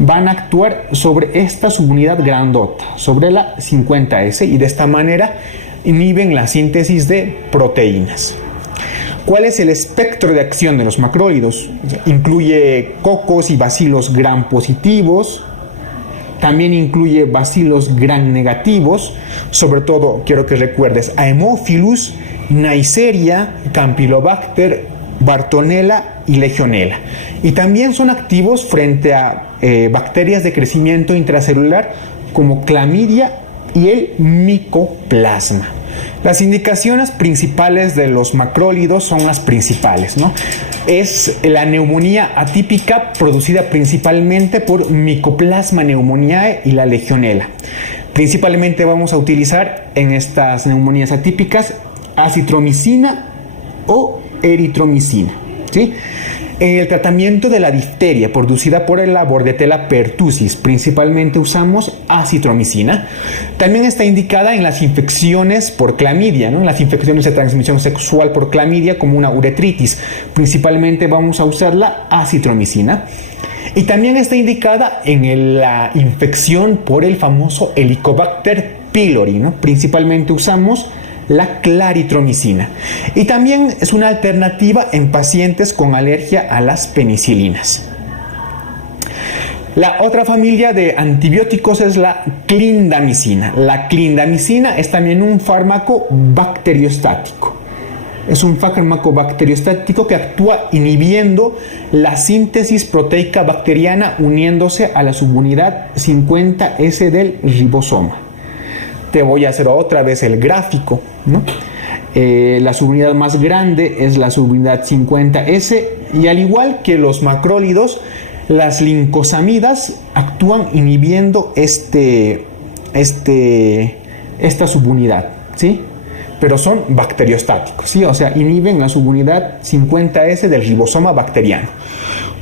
van a actuar sobre esta subunidad grandota, sobre la 50S, y de esta manera inhiben la síntesis de proteínas. ¿Cuál es el espectro de acción de los macrólidos? Incluye cocos y bacilos gram positivos, también incluye bacilos gram negativos, sobre todo quiero que recuerdes Haemophilus, Neisseria, Campylobacter, Bartonella y Legionella. Y también son activos frente a bacterias de crecimiento intracelular como clamidia y el micoplasma. Las indicaciones principales de los macrólidos son las principales, ¿no? Es la neumonía atípica producida principalmente por Mycoplasma pneumoniae y la Legionella. Principalmente vamos a utilizar en estas neumonías atípicas acitromicina o eritromicina, ¿sí? En el tratamiento de la difteria producida por la Bordetella pertussis, principalmente usamos acitromicina. También está indicada en las infecciones por clamidia, ¿no? En las infecciones de transmisión sexual por clamidia, como una uretritis. Principalmente vamos a usar la acitromicina. Y también está indicada en la infección por el famoso Helicobacter pylori, ¿no? Principalmente usamos la claritromicina. Y también es una alternativa en pacientes con alergia a las penicilinas. La otra familia de antibióticos es la clindamicina. La clindamicina es también un fármaco bacteriostático. Es un fármaco bacteriostático que actúa inhibiendo la síntesis proteica bacteriana uniéndose a la subunidad 50S del ribosoma. Te voy a hacer otra vez el gráfico, ¿no? La subunidad más grande es la subunidad 50S y al igual que los macrólidos, las lincosamidas actúan inhibiendo esta subunidad, ¿sí? Pero son bacteriostáticos, ¿sí? O sea, inhiben la subunidad 50S del ribosoma bacteriano.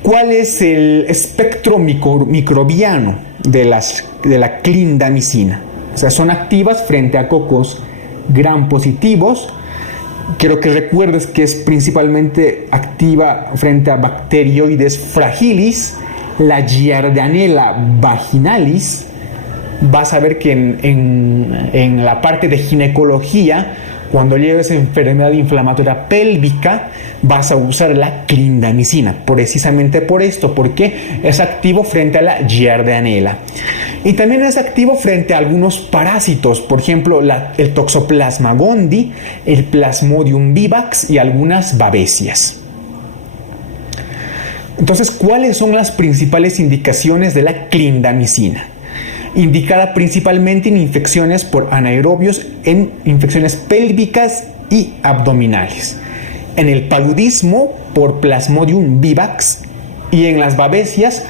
¿Cuál es el espectro microbiano de la clindamicina? O sea, son activas frente a cocos gram positivos. Quiero que recuerdes que es principalmente activa frente a Bacteroides fragilis, la Giardianella vaginalis. Vas a ver que en la parte de ginecología, cuando lleves enfermedad inflamatoria pélvica, vas a usar la clindamicina, precisamente por esto, porque es activo frente a la Giardianella. Y también es activo frente a algunos parásitos, por ejemplo, el Toxoplasma gondii, el Plasmodium vivax y algunas babesias. Entonces, ¿cuáles son las principales indicaciones de la clindamicina? Indicada principalmente en infecciones por anaerobios, en infecciones pélvicas y abdominales, en el paludismo por Plasmodium vivax y en las babesias,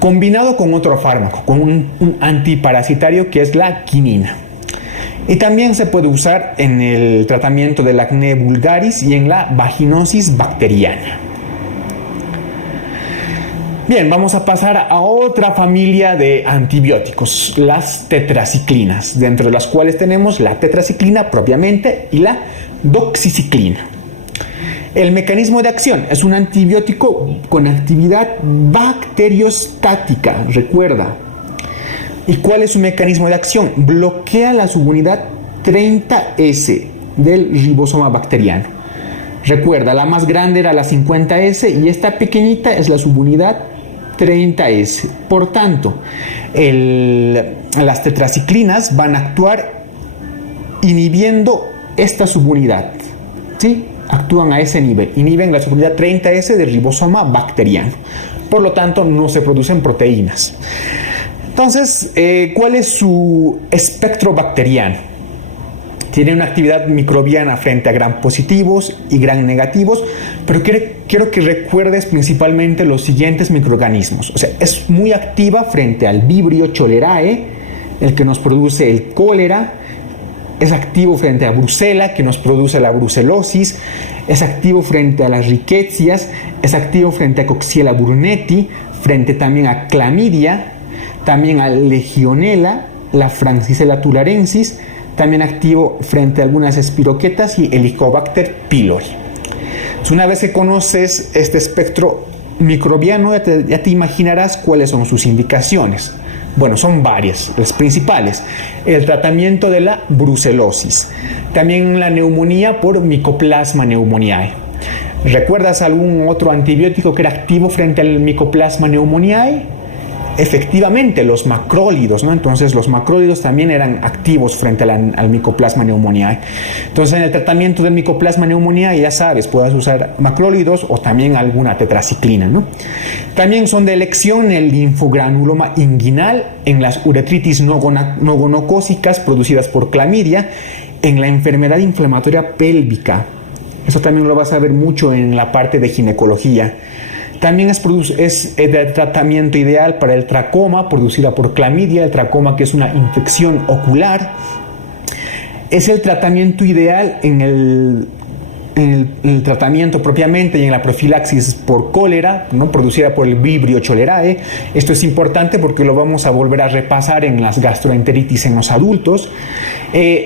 combinado con otro fármaco, con un antiparasitario que es la quinina. Y también se puede usar en el tratamiento del acné vulgaris y en la vaginosis bacteriana. Bien, vamos a pasar a otra familia de antibióticos, las tetraciclinas, dentro de las cuales tenemos la tetraciclina propiamente y la doxiciclina. El mecanismo de acción es un antibiótico con actividad bacteriostática, recuerda. ¿Y cuál es su mecanismo de acción? Bloquea la subunidad 30S del ribosoma bacteriano. Recuerda, la más grande era la 50S y esta pequeñita es la subunidad 30S. Por tanto, las tetraciclinas van a actuar inhibiendo esta subunidad, ¿sí? Actúan a ese nivel, inhiben la subunidad 30S del ribosoma bacteriano. Por lo tanto, no se producen proteínas. Entonces, ¿cuál es su espectro bacteriano? Tiene una actividad microbiana frente a gram positivos y gram negativos, pero quiero que recuerdes principalmente los siguientes microorganismos. O sea, es muy activa frente al Vibrio cholerae, el que nos produce el cólera. Es activo frente a Brucella, que nos produce la brucelosis. Es activo frente a las rickettsias. Es activo frente a Coxiella burnetii, frente también a clamidia, también a Legionella, la Francisella tularensis, también activo frente a algunas espiroquetas y Helicobacter pylori. Una vez que conoces este espectro microbiano, ya te imaginarás cuáles son sus indicaciones. Bueno, son varias, las principales. El tratamiento de la brucelosis, también la neumonía por Mycoplasma pneumoniae. ¿Recuerdas algún otro antibiótico que era activo frente al Mycoplasma pneumoniae? Efectivamente, los macrólidos, ¿no? Entonces, los macrólidos también eran activos frente al Mycoplasma pneumoniae. Entonces, en el tratamiento del Mycoplasma pneumoniae, ya sabes, puedes usar macrólidos o también alguna tetraciclina, ¿no? También son de elección el linfogranuloma inguinal, en las uretritis no gonocócicas producidas por clamidia, en la enfermedad inflamatoria pélvica. Eso también lo vas a ver mucho en la parte de ginecología. También es el tratamiento ideal para el tracoma, producida por clamidia, el tracoma que es una infección ocular. Es el tratamiento ideal en el tratamiento propiamente y en la profilaxis por cólera, ¿no? Producida por el Vibrio cholerae. Esto es importante porque lo vamos a volver a repasar en las gastroenteritis en los adultos.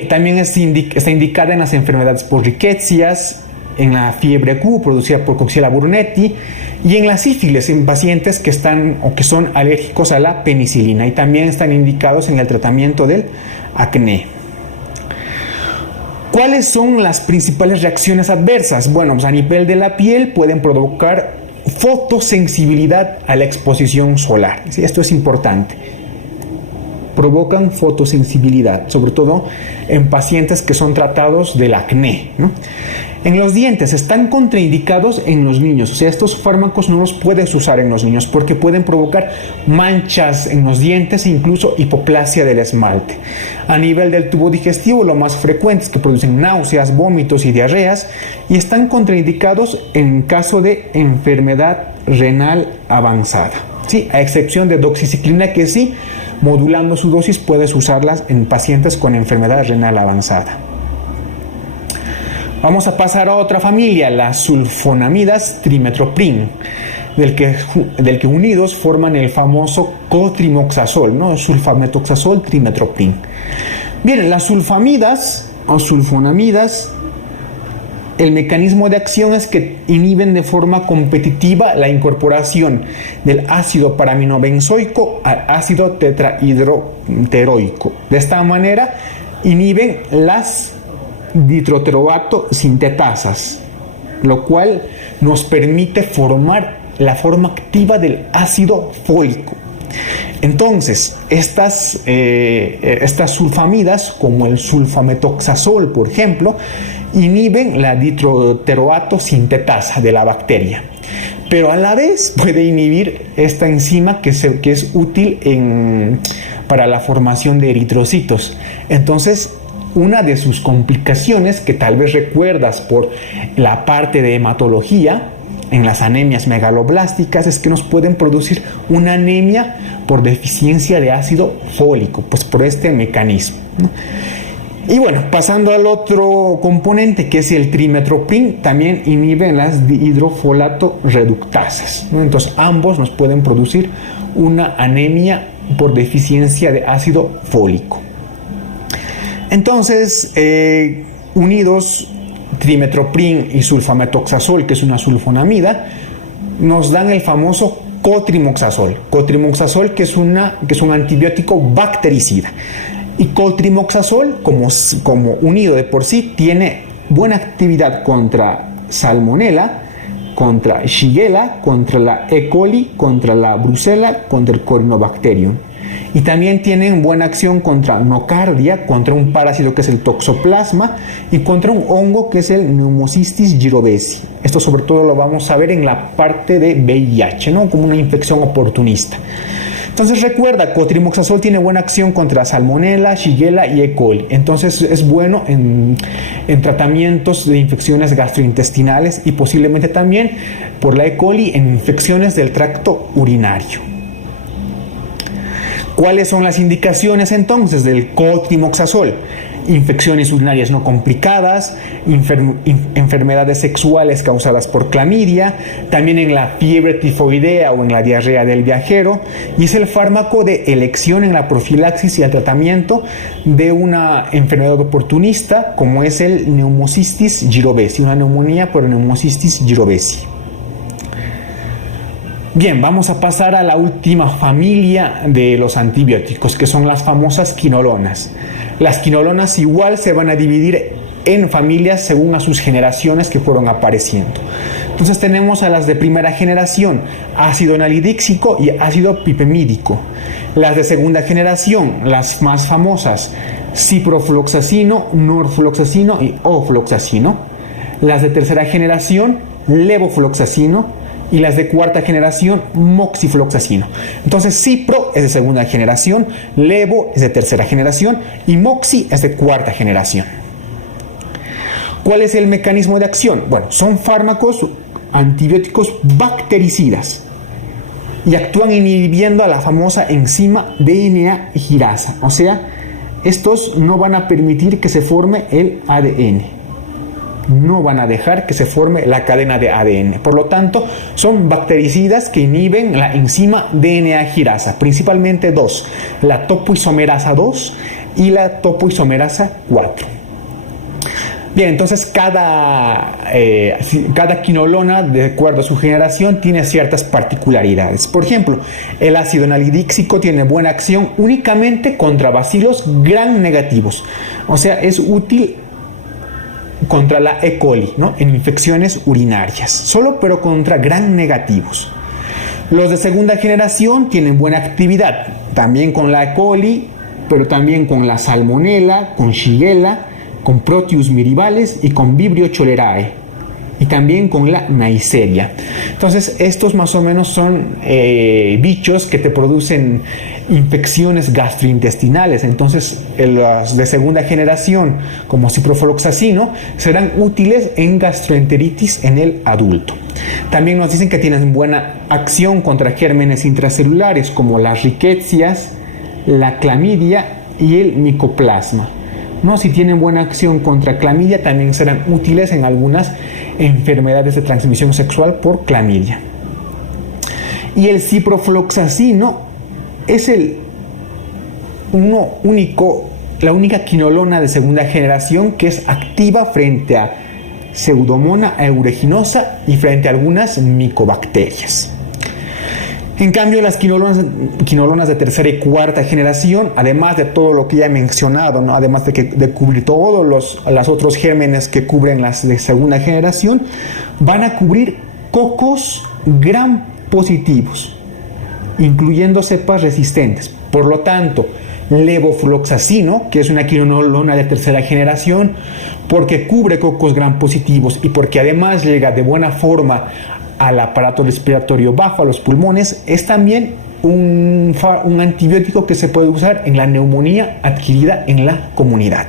También está indicada en las enfermedades por rickettsias, en la fiebre Q producida por Coxiella burnetii y en la sífilis en pacientes que están o que son alérgicos a la penicilina, y también están indicados en el tratamiento del acné. ¿Cuáles son las principales reacciones adversas? Bueno, pues a nivel de la piel pueden provocar fotosensibilidad a la exposición solar. ¿Sí? Esto es importante. Provocan fotosensibilidad, sobre todo en pacientes que son tratados del acné, ¿no? En los dientes están contraindicados en los niños, o sea, estos fármacos no los puedes usar en los niños porque pueden provocar manchas en los dientes e incluso hipoplasia del esmalte. A nivel del tubo digestivo, lo más frecuente es que producen náuseas, vómitos y diarreas, y están contraindicados en caso de enfermedad renal avanzada, ¿sí? A excepción de doxiciclina, que sí, modulando su dosis puedes usarlas en pacientes con enfermedad renal avanzada. Vamos a pasar a otra familia, las sulfonamidas trimetoprim, del que unidos forman el famoso cotrimoxazol, ¿no? Sulfametoxazol trimetoprim. Bien, las sulfamidas o sulfonamidas, el mecanismo de acción es que inhiben de forma competitiva la incorporación del ácido paraminobenzoico al ácido tetrahidroteroico. De esta manera inhiben las ditroteroato sintetasas, lo cual nos permite formar la forma activa del ácido fólico. Entonces, estas sulfamidas, como el sulfametoxazol, por ejemplo, inhiben la ditroteroato sintetasa de la bacteria, pero a la vez puede inhibir esta enzima que es útil para la formación de eritrocitos. Entonces, una de sus complicaciones, que tal vez recuerdas por la parte de hematología, en las anemias megaloblásticas, es que nos pueden producir una anemia por deficiencia de ácido fólico, pues por este mecanismo, ¿no? Y bueno, pasando al otro componente, que es el trimetoprim, también inhiben las dihidrofolato reductasas, ¿no? Entonces ambos nos pueden producir una anemia por deficiencia de ácido fólico. Entonces, unidos trimetoprim y sulfametoxazol, que es una sulfonamida, nos dan el famoso cotrimoxazol. Cotrimoxazol, que es un antibiótico bactericida. Y cotrimoxazol, como unido de por sí, tiene buena actividad contra salmonela, contra shigella, contra la E. coli, contra la brucela, contra el corynebacterium. Y también tienen buena acción contra nocardia, contra un parásito que es el toxoplasma y contra un hongo que es el Pneumocystis jirovecii. Esto sobre todo lo vamos a ver en la parte de VIH, ¿no? Como una infección oportunista. Entonces recuerda, cotrimoxazol tiene buena acción contra salmonella, shigella y E. coli. Entonces es bueno en tratamientos de infecciones gastrointestinales y posiblemente también por la E. coli en infecciones del tracto urinario. ¿Cuáles son las indicaciones entonces del cotrimoxazol? Infecciones urinarias no complicadas, enfermedades sexuales causadas por clamidia, también en la fiebre tifoidea o en la diarrea del viajero, y es el fármaco de elección en la profilaxis y el tratamiento de una enfermedad oportunista como es el Pneumocystis jirovecii, una neumonía por Pneumocystis jirovecii. Bien, vamos a pasar a la última familia de los antibióticos, que son las famosas quinolonas. Las quinolonas igual se van a dividir en familias según a sus generaciones que fueron apareciendo. Entonces tenemos a las de primera generación, ácido nalidíxico y ácido pipemídico. Las de segunda generación, las más famosas, ciprofloxacino, norfloxacino y ofloxacino. Las de tercera generación, levofloxacino. Y las de cuarta generación, moxifloxacino. Entonces, cipro es de segunda generación, levo es de tercera generación y moxi es de cuarta generación. ¿Cuál es el mecanismo de acción? Bueno, son fármacos antibióticos bactericidas y actúan inhibiendo a la famosa enzima DNA girasa. O sea, estos no van a permitir que se forme el ADN. No van a dejar que se forme la cadena de ADN. Por lo tanto, son bactericidas que inhiben la enzima DNA girasa, principalmente dos, la topoisomerasa 2 y la topoisomerasa 4. Bien, entonces cada quinolona, de acuerdo a su generación, tiene ciertas particularidades. Por ejemplo, el ácido nalidíxico tiene buena acción únicamente contra bacilos gram negativos. O sea, es útil contra la E. coli, ¿no? En infecciones urinarias, solo pero contra gram negativos. Los de segunda generación tienen buena actividad, también con la E. coli, pero también con la Salmonella, con Shigella, con Proteus mirabilis y con Vibrio cholerae, y también con la Neisseria. Entonces, estos más o menos son bichos que te producen infecciones gastrointestinales. Entonces, los de segunda generación, como ciprofloxacino, serán útiles en gastroenteritis en el adulto. También nos dicen que tienen buena acción contra gérmenes intracelulares como las riquecias, la clamidia y el micoplasma, ¿no? Si tienen buena acción contra clamidia, también serán útiles en algunas enfermedades de transmisión sexual por clamidia. Y el ciprofloxacino es la única quinolona de segunda generación que es activa frente a Pseudomonas aeruginosa y frente a algunas micobacterias. En cambio, las quinolonas de tercera y cuarta generación, además de todo lo que ya he mencionado, ¿no? Además de cubrir todos los otros gérmenes que cubren las de segunda generación, van a cubrir cocos gram positivos, incluyendo cepas resistentes. Por lo tanto, levofloxacino, que es una quinolona de tercera generación, porque cubre cocos gram positivos y porque además llega de buena forma al aparato respiratorio bajo, a los pulmones, es también un antibiótico que se puede usar en la neumonía adquirida en la comunidad.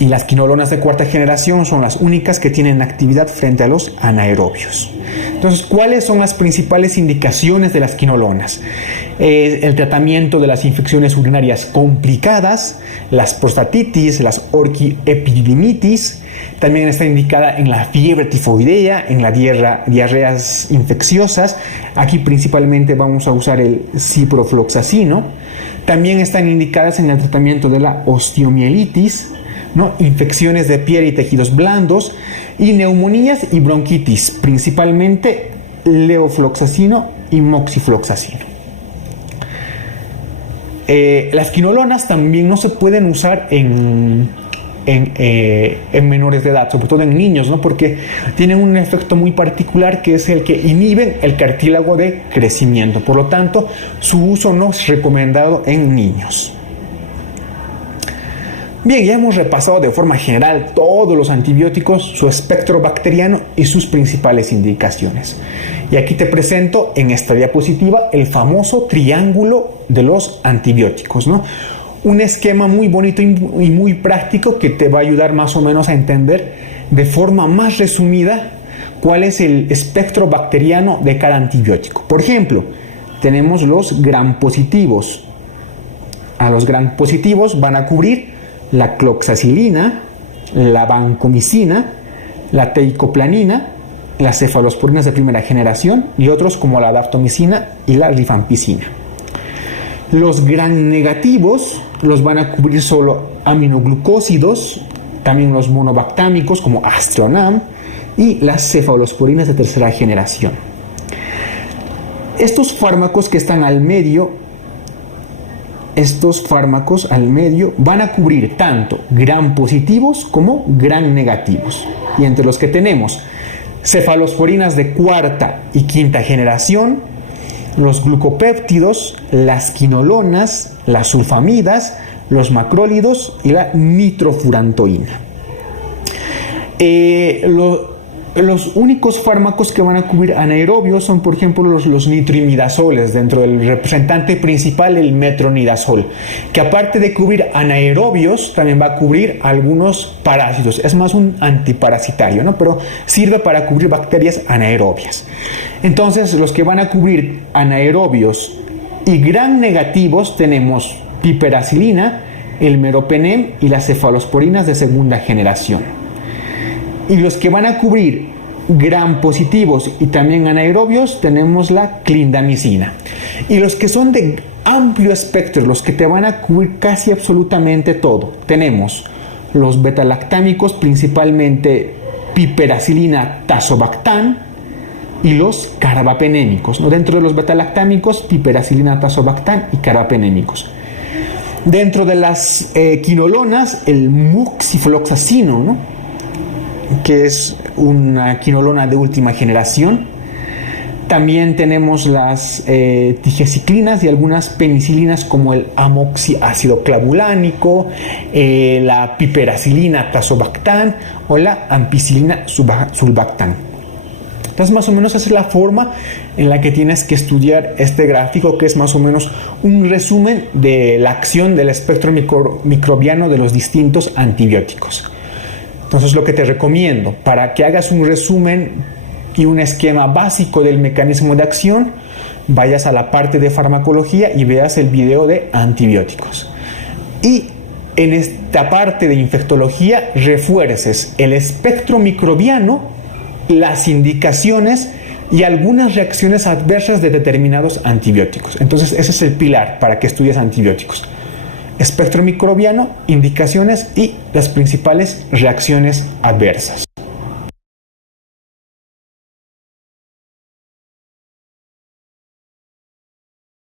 Y las quinolonas de cuarta generación son las únicas que tienen actividad frente a los anaerobios. Entonces, ¿cuáles son las principales indicaciones de las quinolonas? El tratamiento de las infecciones urinarias complicadas, las prostatitis, las orquiepididimitis. También está indicada en la fiebre tifoidea, en las diarreas infecciosas. Aquí principalmente vamos a usar el ciprofloxacino. También están indicadas en el tratamiento de la osteomielitis, ¿no? Infecciones de piel y tejidos blandos y neumonías y bronquitis, principalmente levofloxacino y moxifloxacino. Las quinolonas también no se pueden usar en menores de edad, sobre todo en niños, ¿no? Porque tienen un efecto muy particular que es el que inhiben el cartílago de crecimiento. Por lo tanto, su uso no es recomendado en niños. Bien, ya hemos repasado de forma general todos los antibióticos, su espectro bacteriano y sus principales indicaciones. Y aquí te presento en esta diapositiva el famoso triángulo de los antibióticos, ¿no? Un esquema muy bonito y muy práctico que te va a ayudar más o menos a entender de forma más resumida cuál es el espectro bacteriano de cada antibiótico. Por ejemplo, tenemos los gram positivos. A los gram positivos van a cubrir la cloxacilina, la vancomicina, la teicoplanina, las cefalosporinas de primera generación y otros como la daptomicina y la rifampicina. Los gram negativos los van a cubrir solo aminoglucósidos, también los monobactámicos como Aztreonam y las cefalosporinas de tercera generación. Estos fármacos al medio van a cubrir tanto gram positivos como gram negativos. Y entre los que tenemos cefalosporinas de cuarta y quinta generación, los glucopéptidos, las quinolonas, las sulfamidas, los macrólidos y la nitrofurantoína. Los únicos fármacos que van a cubrir anaerobios son, por ejemplo, los nitroimidazoles, dentro del representante principal, el metronidazol, que aparte de cubrir anaerobios, también va a cubrir algunos parásitos. Es más un antiparasitario, ¿no? Pero sirve para cubrir bacterias anaerobias. Entonces, los que van a cubrir anaerobios y gram negativos tenemos piperacilina, el meropenem y las cefalosporinas de segunda generación. Y los que van a cubrir gram positivos y también anaerobios tenemos la clindamicina. Y los que son de amplio espectro, los que te van a cubrir casi absolutamente todo, tenemos los betalactámicos, principalmente piperacilina tazobactam, y los carbapenémicos, ¿no? Dentro de los betalactámicos, piperacilina tazobactam y carbapenémicos. Dentro de las quinolonas, el muxifloxacino, ¿no?, que es una quinolona de última generación. También tenemos las tigeciclinas y algunas penicilinas como el amoxiácido clavulánico, la piperacilina tazobactam o la ampicilina sulbactam. Entonces, más o menos esa es la forma en la que tienes que estudiar este gráfico, que es más o menos un resumen de la acción del espectro microbiano de los distintos antibióticos. Entonces, lo que te recomiendo para que hagas un resumen y un esquema básico del mecanismo de acción, vayas a la parte de farmacología y veas el video de antibióticos. Y en esta parte de infectología refuerces el espectro microbiano, las indicaciones y algunas reacciones adversas de determinados antibióticos. Entonces, ese es el pilar para que estudies antibióticos: espectro microbiano, indicaciones y las principales reacciones adversas.